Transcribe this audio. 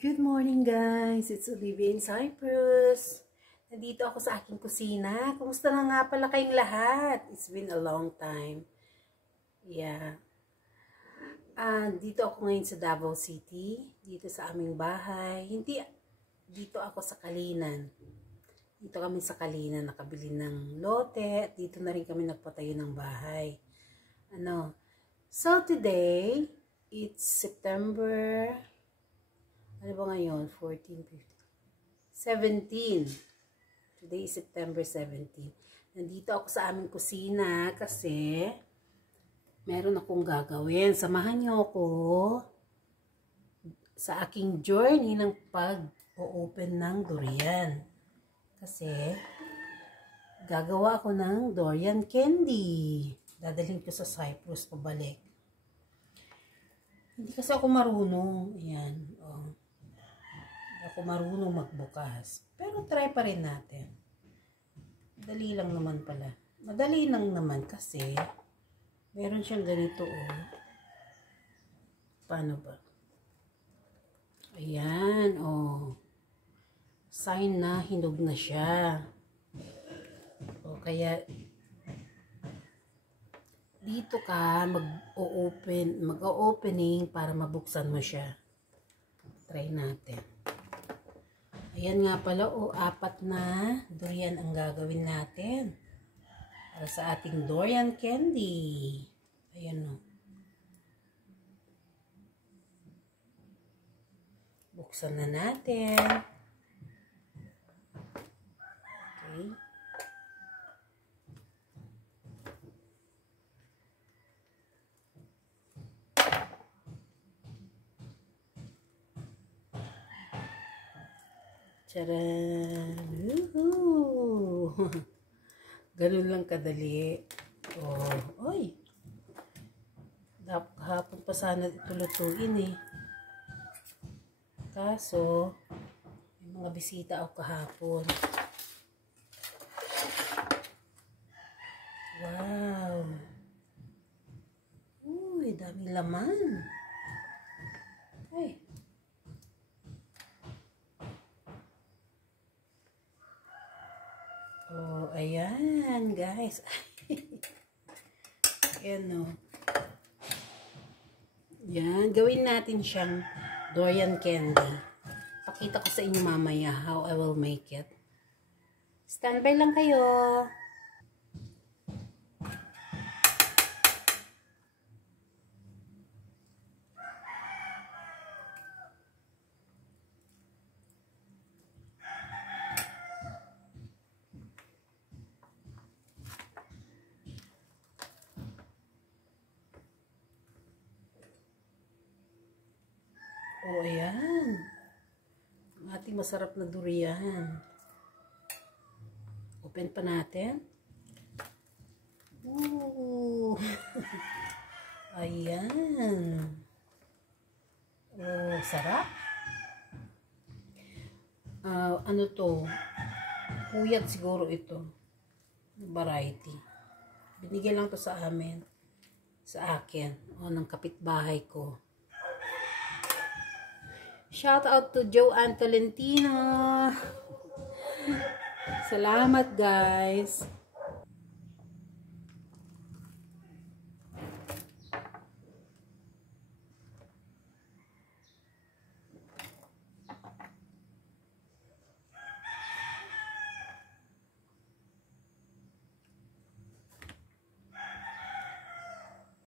Good morning guys! It's Olivia in Cyprus. Nandito ako sa aking kusina. Kumusta na nga pala kayong lahat? It's been a long time. Yeah. Dito ako ngayon sa Davao City. Dito sa aming bahay. Hindi, dito ako sa Kalinan. Dito kami sa Kalinan nakabili ng lote. At dito na rin kami nagpatayo ng bahay. So today, it's September... Ano ba ngayon? 14, 15, 17. Today is September 17. Nandito ako sa aming kusina kasi meron akong gagawin. Samahan niyo ako sa aking journey ng pag-open ng durian. Kasi gagawa ako ng durian candy. Dadalhin ko sa Cyprus pabalik. Hindi kasi ako marunong. Ayan. Oh. Ako marunong magbukas. Pero try pa rin natin. Madali lang naman pala. Madali lang naman kasi meron siyang ganito oh. Paano ba? Ayan oh. Sign na hinog na siya. O kaya dito ka mag-opening para mabuksan mo siya. Try natin. Ayan nga pala, apat na durian ang gagawin natin. Para sa ating durian candy. Ayan o. Buksan na natin. Okay. Tcharan! Woohoo! Ganun lang kadali. Oh, oy! Hapon pa sana ito lutuin eh. Kaso, may mga bisita ako kahapon. Wow! Uy, daming laman. Ay! Oh, ayan, guys. Ayan, oh. Yan, gawin natin siyang durian candy. Pakita ko sa inyo mamaya how I will make it. Standby lang kayo. Oh, ayan. Ang ating masarap na durian. Open pa natin. Ooh. Ayan. Oh, sarap. Ano to? Puyat siguro ito. Variety. Binigyan lang to sa amin. Sa akin. O, ng kapitbahay ko. Shout out to Joanne Tolentino. Salamat guys.